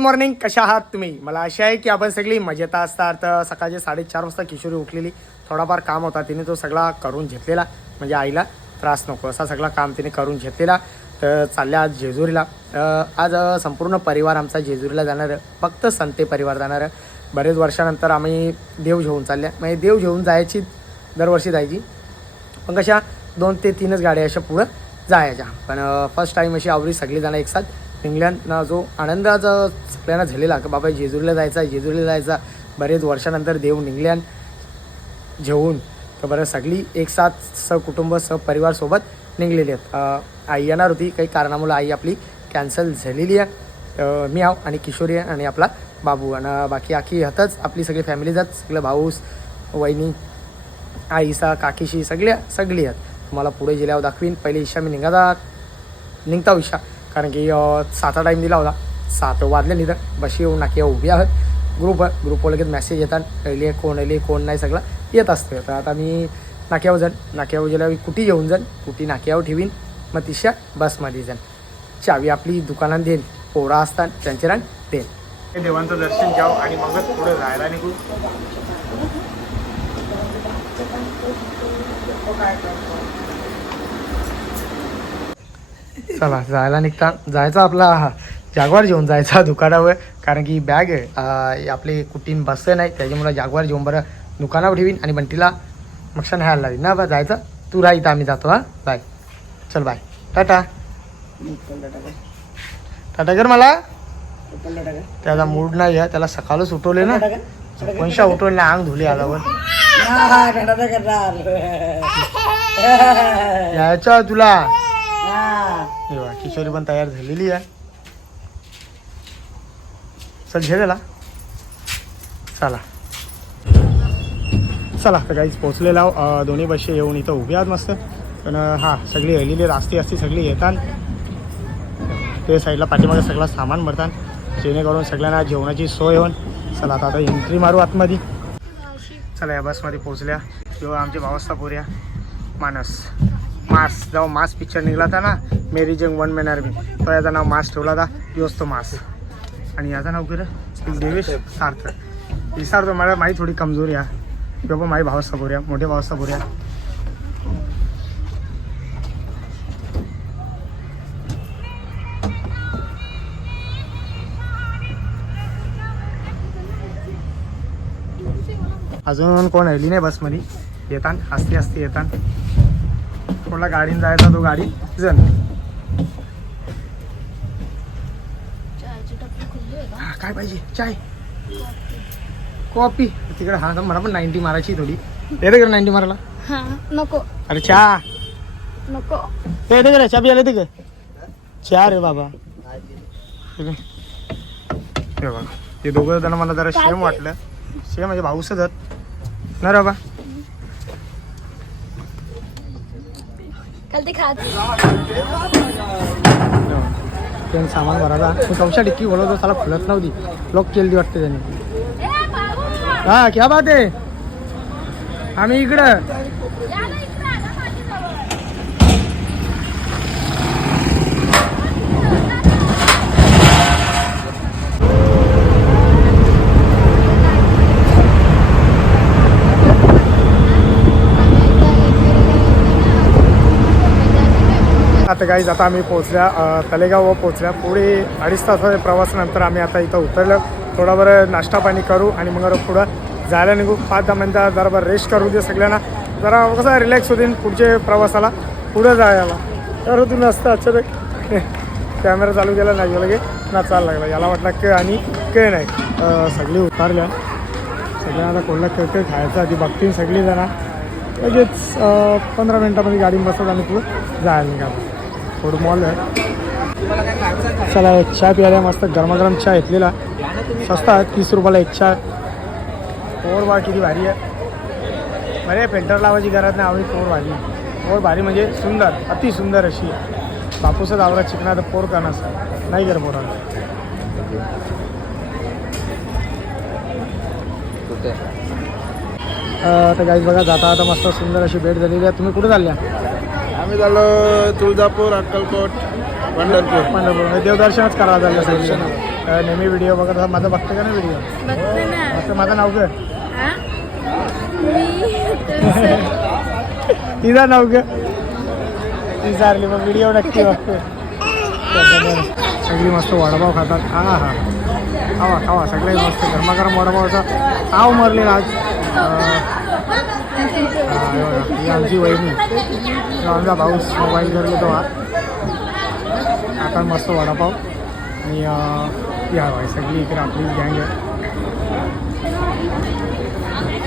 Morning कशा आहात तुम्ही? मला आशा आहे की आपण सगळी मजेत असतात. तर सकाळचे साडेचार वाजता किशोरी उठलेली. थोडाफार काम होता तिने तो सगळा करून घेतलेला म्हणजे आईला त्रास नको असा सगळा काम तिने करून घेतलेला. तर चालल्या आज जेजुरीला. आज संपूर्ण परिवार आमचा जेजुरीला जाणार फक्त संते परिवार जाणार. बरेच वर्षानंतर आम्ही देव घेऊन चालल्या. म्हणजे देव घेऊन जायची दरवर्षी जायची. पण कशा दोन ते तीनच गाड्या अशा पुढं जायच्या. पण फर्स्ट टाईम अशी आवडी सगळी जण एकसाथ निघल्यानं जो आनंदाचा सगळ्यांना झालेला की बाबा जेजुरीला जायचा जेजुरीला जायचा. बरेच वर्षानंतर देव निघल्यान जेवून तर बरं सगळी एक साथ सहकुटुंब सहपरिवारसोबत निघलेली आहेत. आई येणार होती काही कारणामुळे आई आपली कॅन्सल झालेली आहे. मी आहो आणि किशोरी आहे आणि आपला बाबू. आणि बाकी आखी हतच आपली सगळी फॅमिली जात सगळं भाऊस वहिनी आईसा काकीशी सगळ्या सगळी आहेत. तुम्हाला पुढे गेल्यावर दाखवीन. पहिले ईशा मी निघाला निघता हो ईशा. कारण की सातचा टाईम दिला होता. सात वाजले निघत बशी येऊन नाकी उभी आहोत. ग्रुप आहे ग्रुपवर लगेच मेसेज येतात. पहिले कोण आले कोण नाही सगळं येत असते. तर आता मी नाक्यावर जाईन. नाक्यावर गेल्यावर कुटी घेऊन जाईन? कुटी नाक्यावर ठेवीन? मग तिशा बसमध्ये जाईन. चावी आपली दुकानात देईन. पोरा असतात त्यांचे रान देईन. देवांचं दर्शन घ्यावं आणि मगच पुढे जायला निघू. चला जायला निघता. जायचा आपला जागवार घेऊन जायचा दुकानावर कारण की बॅग आहे. आपली कुटीन बसते नाही त्याच्यामुळे जागवार घेऊन बरं दुकानावर ठेवीन आणि बंटीला मक्षा न्यायला लावीन. ना बा जायचं? तू राह आम्ही जातो हां. बाय. चल बाय. टाटा. टाटा कर मला. त्याचा मूड नाही आहे त्याला सकाळच उठवले ना. कोणशा उठवले ना अंग धुले आल्यावर यायचं तुला. हे बघा, किशोरी पण तयार झालेली आहे. चल झेलेला चला. चला तर काहीच पोचलेला दोन्ही बसे येऊन इथं उभे आहात मस्त. पण हां सगळी हलेली रास्ती असती सगळी येतात. ते साईडला पाठीमागे सगळं सामान भरतात. जेणेकरून सगळ्यांना जेवणाची सोय होऊन चला आता आता एंट्री मारू आतमध्ये. चला या बसमध्ये पोचल्या किंवा आमचे भावस्थापुऱ्या मानस. मास जेव्हा मास पिक्चर निघाला होता ना Meri Jung one man army तो याचं नाव मास ठेवला होता दिवस तो मास. आणि याचं नाव केलं देवेश सार्थक विसारतो मला माही थोडी कमजोरी आहे. बाबा माझी भावस्ता पोऱ्या मोठे भावस्ता या अजून कोण राहिली नाही बसमध्ये येतान हसती हसती येतान. कोणाला गाडीने जायचा तो गाडी. जण काय पाहिजे? चाय. कॉफी. तिकडे हा मला पण नाईन्टी मारायची थोडी. येते का नाईन्टी मारायला. नको. अरे चहा. नको. ते येते का चहा प्यायला येते का चहा रे बाबा. हे बघा. ते दोघं जण मला जरा शेम वाटलं. शेम म्हणजे भाऊसच ना रे बाबा. काल ते खात त्यांनी सामान भरायला. मी कवशा डिक्की बोलवतो त्याला फुलत नव्हती. लॉक केली वाटते त्यांनी. हा क्या बात आहे? आम्ही इकडं. तर काही आता आम्ही पोहोचल्या तलेगाव पोहोचल्या. पुढे अडीच तासाच्या प्रवासानंतर आम्ही आता इथं उतरलं. थोडा नाश्ता पाणी करू आणि मग पुढं जायला निघू. पाच दहा मिनटं जरा बरं रेस्ट करू दे सगळ्यांना. जरा कसं रिलॅक्स होतील पुढचे प्रवासाला. पुढं जायला. तर तू नसतं अचानक. कॅमेरा चालू केला नाही लगे नाचायला लागला. याला वाटलं क आणि के नाही. सगळी उतारल्या. सगळ्यांना कोणला कोल्हा खेळ खायचं आधी बघतील सगळी जणा लगेच पंधरा मिनटामध्ये गाडी बसत आणि पुढं जायला निघालं. थोडं मॉल आहे. चला एक चहा प्यायला मस्त गरमागरम चहा घेतलेला. स्वस्त आहे तीस रुपयाला एक चहा. पोर बा किती भारी आहे. बरे फिल्टर लावायची गरज नाही आवडी पोर भारी. पोर भारी म्हणजे सुंदर अति सुंदर अशी. आहे बापूसच आवरा चिकना तर पोर का नसतं नाही कर पोराला. अं, तर गाईज बघा जाता आता मस्त सुंदर अशी भेट झालेली आहे. तुम्ही कुठे चालल्या? आम्ही झालो तुळजापूर अक्कलकोट पंढरपूर. पंढरपूर. देवदर्शनच करायला चाललं सगळं. तर नेहमी व्हिडिओ बघत. माझं बघतं का ना व्हिडिओ बघते ना. आता माझं नाव ग हा? मी तुमचं- तिचं नाव ग ती सारली मग व्हिडिओ नक्की बघते सगळी मस्त वडापाव खातात. हा हा. खावा खावा. सगळे मस्त गरमागरम वडापावचा आव मरलेला आज. अं, हा, हे बघा, ही आमची वहिनी. तो आमचा भाऊस मोबाईल घेऊन येतो हा आता मस्त वडापाव. आणि या भाई सगळी इकडे आपली गँग आहे.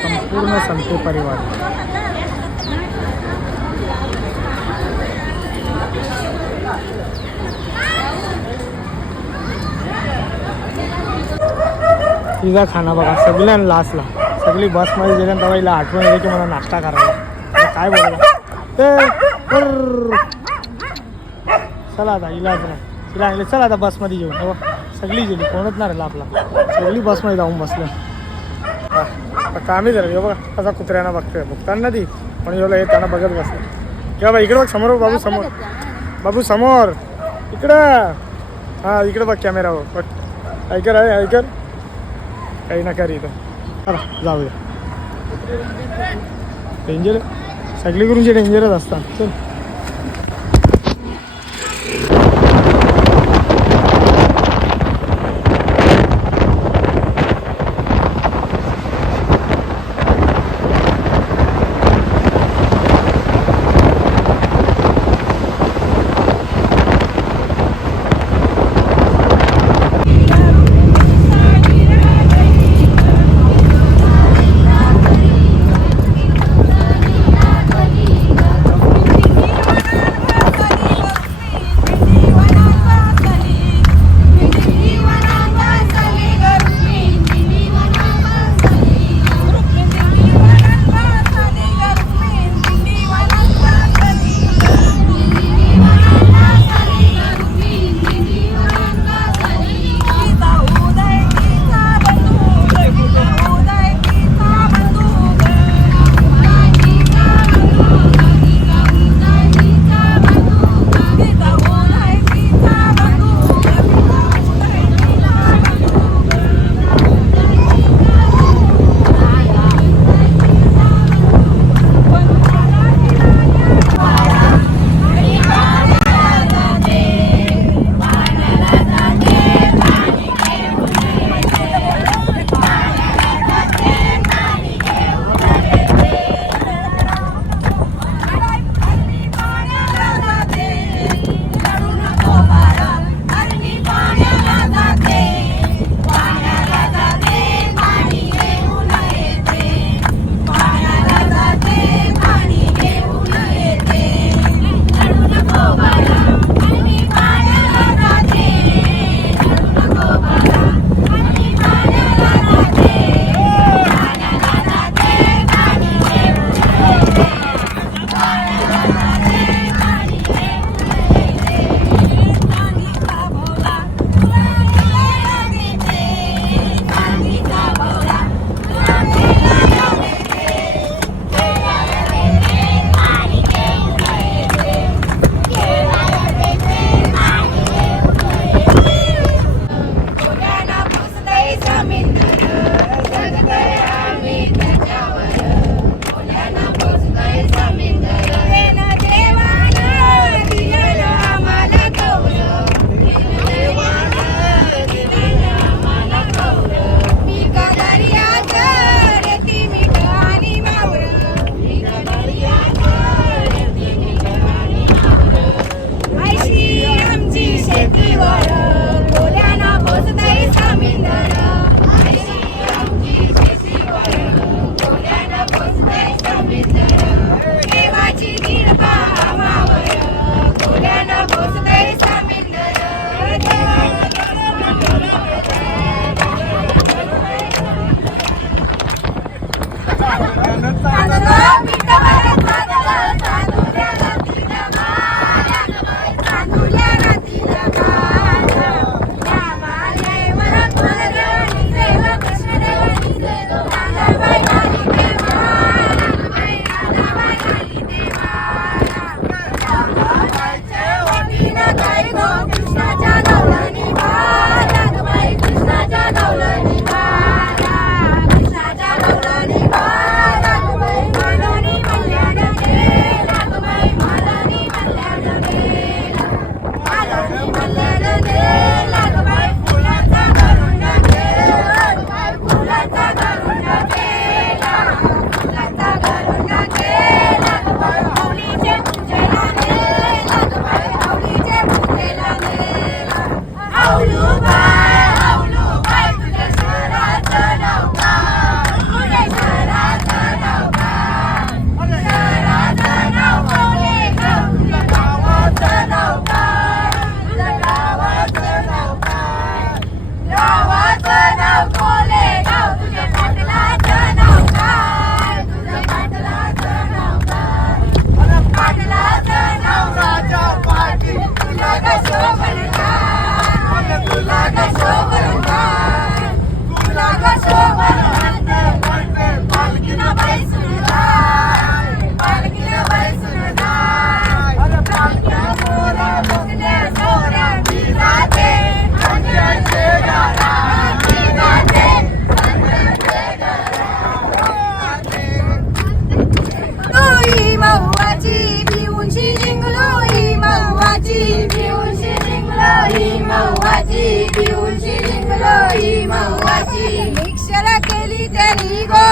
संपूर्ण संतो परिवार. तिचा खाना बघा सगळ्यांना लास्टला सगळी बसमध्ये गेल्यानंतर हिला आठवण येते की मला नाश्ता करायला. काय बोलला चला आता इलाज नाही. तिला आणले चला आता बसमध्ये जेवण हो. सगळी गेली कोणच नाही राहिला आपला. सगळी बसमध्ये जाऊन बसलं. हा, आता कामी झालं बघा कसा कुत्र्यांना बघतोय. बघताना ती पण एवढं हे त्यांना बघत बसलं. किंवा बा इकडे बघ समोर हो, बाबू समोर. बाबू समोर. इकडं. हां इकडे बघ कॅमेरा बघ. ऐकर आहे ऐकर. काही नका रे इथं. चला जाऊया. डेंजर सगळी करून जे डेंजरच असतात. चल.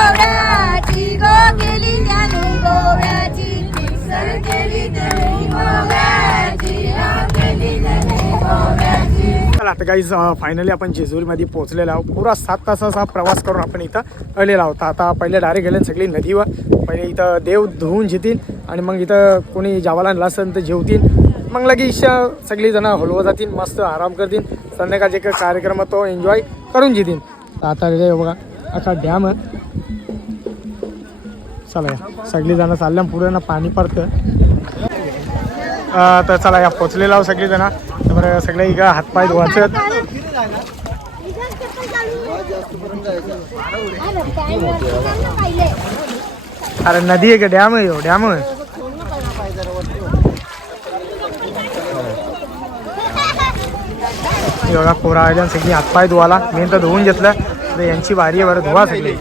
गोव्याची गो त्याने गोव्याची केली त्याने गोव्याची केली त्याने गोव्याची. चला आता काही फायनली आपण जेजुरीमध्ये पोहोचलेलो आहोत. पुरा सात तासाचा प्रवास करून आपण इथं आलेला होता आता पहिले डायरेक्ट गेले सगळी नदीवर. पहिले इथं देव धुवून घेतील आणि मग इथं कोणी जावाला असेल तर जेवतील. मग लगेच सगळी जण हलवत जातील मस्त आराम करतील. संध्याकाळचे कार्यक्रम तो एन्जॉय करून घेतील. आता बघा असा डॅम चला या. सगळी जण चालल्या पुढे ना पाणी पडतं तर चला या पोचलेला आहो सगळी जण तर बरं सगळे इकडं हातपाय धुवायचं. अरे नदी आहे का? डॅम आहे हो, डॅम आहे. एवढा कोरा पोरा सगळी हातपाय धुवाला मेन तर धुवून घेतलं. तर यांची बारी आहे बरं धुवा सगळी.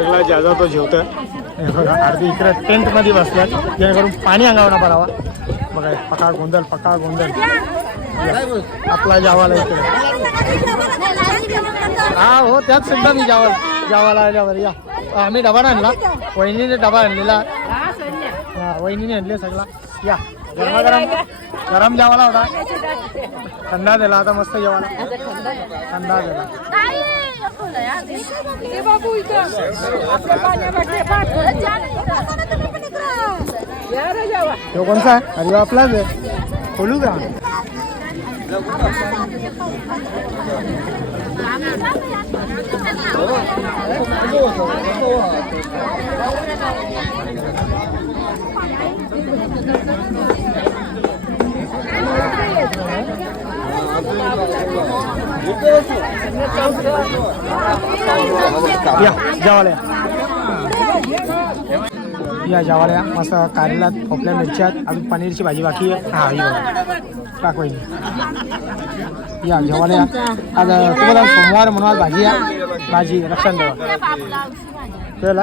सगळा ज्याचा तो जेवतं हे अर्धी इकडे टेंटमध्ये बसल्यात. जेणेकरून पाणी अंगावर ना भरावा बघा हे पका गोंधळ. पका गोंधळ आपला जावाला इकडे. हा हो त्यात सुद्धा मी जावा जावाला आल्यावर या. आम्ही डबा आणला. वहिनीने डबा आणलेला. हा वहिनीने आणले सगळा. या. गरमागरम गरम जेवायला होता. थंडा दिला आता मस्त जेवायला. थंडा दिला. तो कोणता? आहे अरे आपलाच आहे. खोलू का या जेवायला या. या जेवायला या. मस्त कारेला खोपल्या मिरच्या अजून पनीरची भाजी बाकी आहे. हा ही. टाक या जेवायला या. आज तुम्हाला सोमवार म्हणून आज भाजी या. भाजी रक्षण देवा त्याला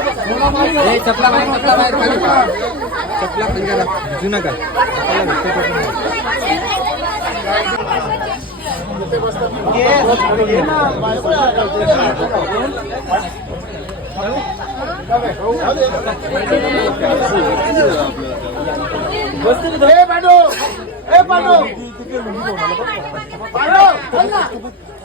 चपला बाहेर चपला बाहेर खाली चपला पंजाला जुना काय ए ए पाडो. पाडो.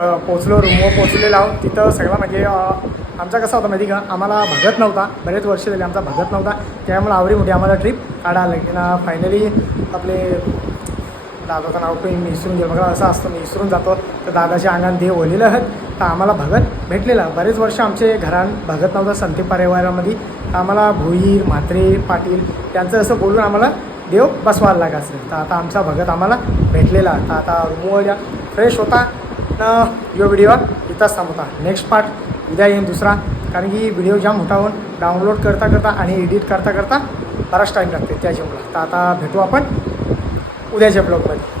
पोचलो रूमवर पोचलेलो आहोत. तिथं सगळं म्हणजे आमचा कसा होता माहिती का? आम्हाला भगत नव्हता. बरेच वर्ष झाले आमचा भगत नव्हता. त्यामुळे आवडी मोठी आम्हाला ट्रिप काढायला लागली. फायनली आपले दादाचं नाव पण मी विसरून गेलो. बघा असं असतं मी जातो. तर दादाच्या अंगात देव ओलेलं आहेत तर आम्हाला भगत भेटलेला. बरेच वर्ष आमचे घरान भगत नव्हतं संती परिवारामध्ये. तर आम्हाला भोईर म्हात्रे पाटील त्यांचं असं बोलून आम्हाला देव बसवायला लागायचं. तर आता आमचा भगत आम्हाला भेटलेला. तर आता रूमवर फ्रेश होता. न यो व्हिडिओ इथंच थांबवता. नेक्स्ट पार्ट उद्या येईन दुसरा. कारण की व्हिडिओ जाम मोठा डाउनलोड करता करता आणि एडिट करता करता बराच टाईम लागते त्याच्यामुळं तर आता भेटू आपण उद्याच्या ब्लॉगमध्ये